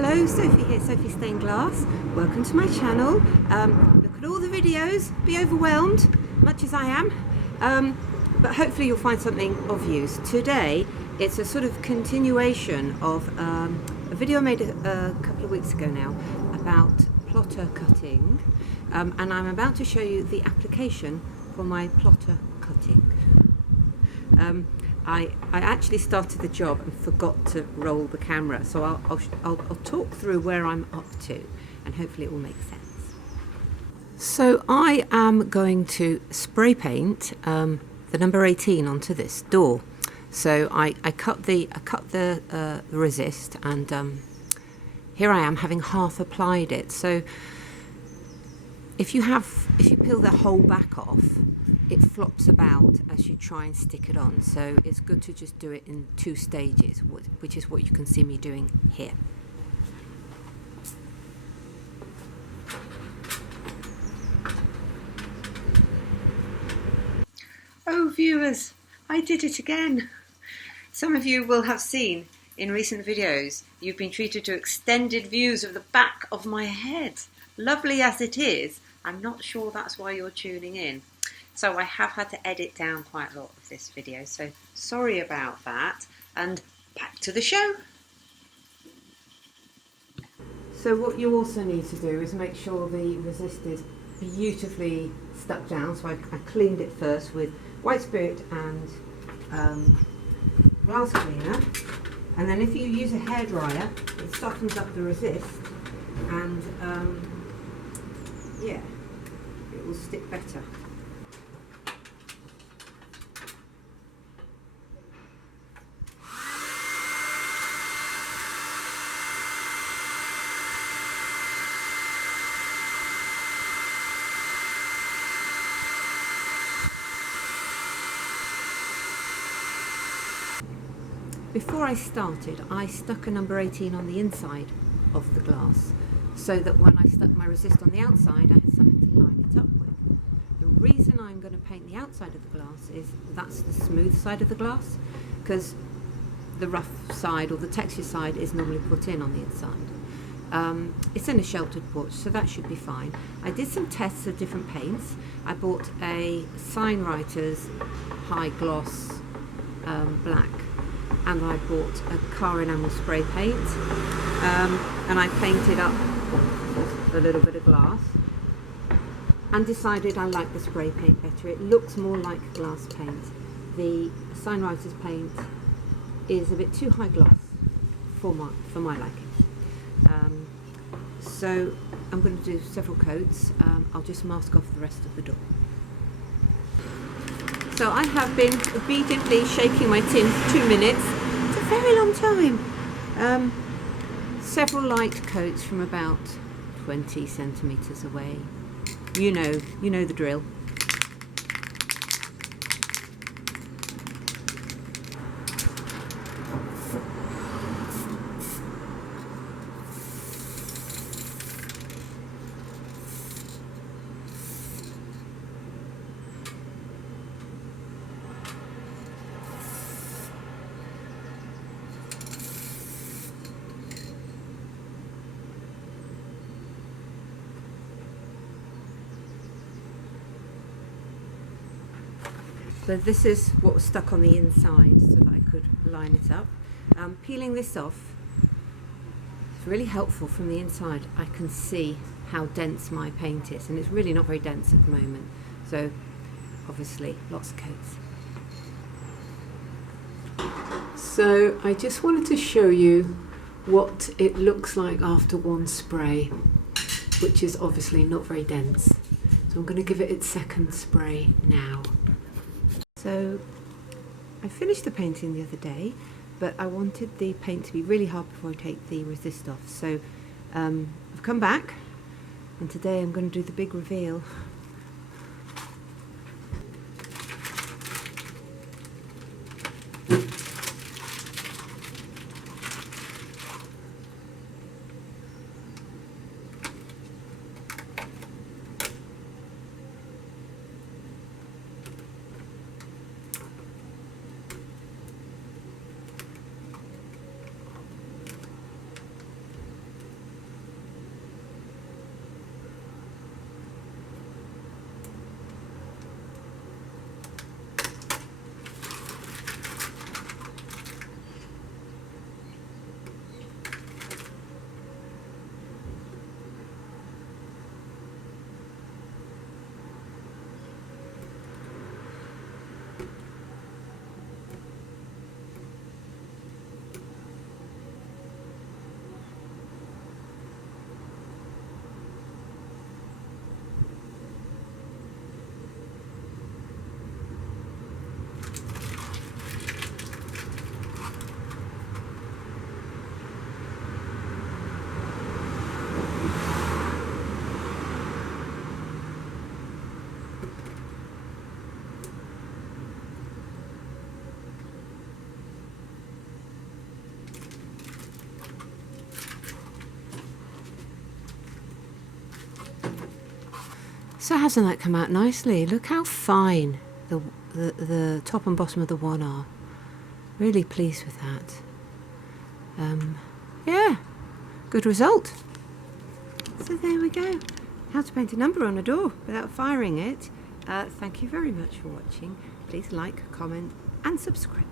Hello, Sophie here, Sophie Stained Glass. Welcome to my channel. Look at all the videos, be overwhelmed, much as I am, but hopefully you'll find something of use. Today, it's a sort of continuation of a video I made a couple of weeks ago now about plotter cutting, and I'm about to show you the application for my plotter cutting. I actually started the job and forgot to roll the camera, so I'll talk through where I'm up to and hopefully it will make sense. So I am going to spray paint the number 18 onto this door. So I cut the resist, and here I am having half applied it. So if you peel the whole back off, it flops about as you try and stick it on, so it's good to just do it in 2 stages, which is what you can see me doing here. Oh viewers, I did it again! Some of you will have seen in recent videos you've been treated to extended views of the back of my head. Lovely as it is, I'm not sure that's why you're tuning in. So I have had to edit down quite a lot of this video, so sorry about that, and back to the show. So what you also need to do is make sure the resist is beautifully stuck down. So I cleaned it first with white spirit and glass cleaner, and then if you use a hairdryer, it softens up the resist, and yeah, it will stick better. Before I started, I stuck a number 18 on the inside of the glass, so that when I stuck my resist on the outside, I had something to line it up with. The reason I'm going to paint the outside of the glass is that's the smooth side of the glass, because the rough side or the texture side is normally put in on the inside. It's in a sheltered porch, so that should be fine. I did some tests of different paints. I bought a Signwriters high gloss black, and I bought a car enamel spray paint, and I painted up a little bit of glass and decided I like the spray paint better. It looks more like glass paint. The Signwriters paint is a bit too high gloss for my liking. So I'm going to do several coats. I'll just mask off the rest of the door. So I have been obediently shaking my tin for 2 minutes. It's a very long time. Several light coats from about 20 centimetres away. You know the drill. So this is what was stuck on the inside so that I could line it up. Peeling this off, it's really helpful from the inside. I can see how dense my paint is, and it's really not very dense at the moment. So obviously lots of coats. So I just wanted to show you what it looks like after one spray, which is obviously not very dense. So I'm going to give it its second spray now. So I finished the painting the other day, but I wanted the paint to be really hard before I take the resist off. So I've come back, and today I'm going to do the big reveal. So hasn't that come out nicely? Look how fine the top and bottom of the one are. Really pleased with that. Yeah, good result. So there we go. How to paint a number on a door without firing it. Thank you very much for watching. Please like, comment and subscribe.